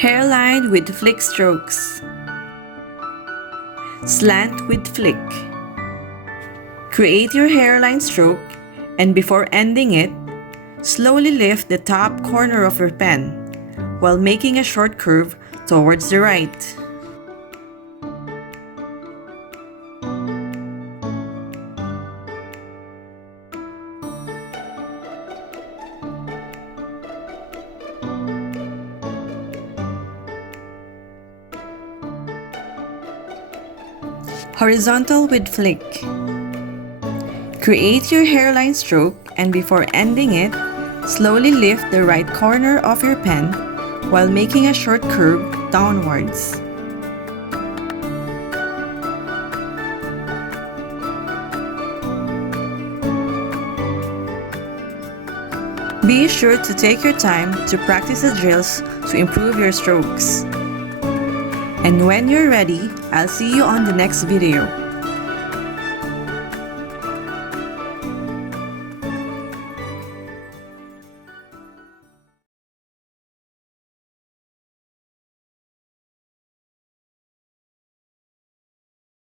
Hairline with flick strokes. Slant with flick. Create your hairline stroke, and before ending it, slowly lift the top corner of your pen while making a short curve towards the right. Horizontal with flick. Create your hairline stroke, and before ending it, slowly lift the right corner of your pen while making a short curve downwards. Be sure to take your time to practice the drills to improve your strokes. And when you're ready, I'll see you on the next video.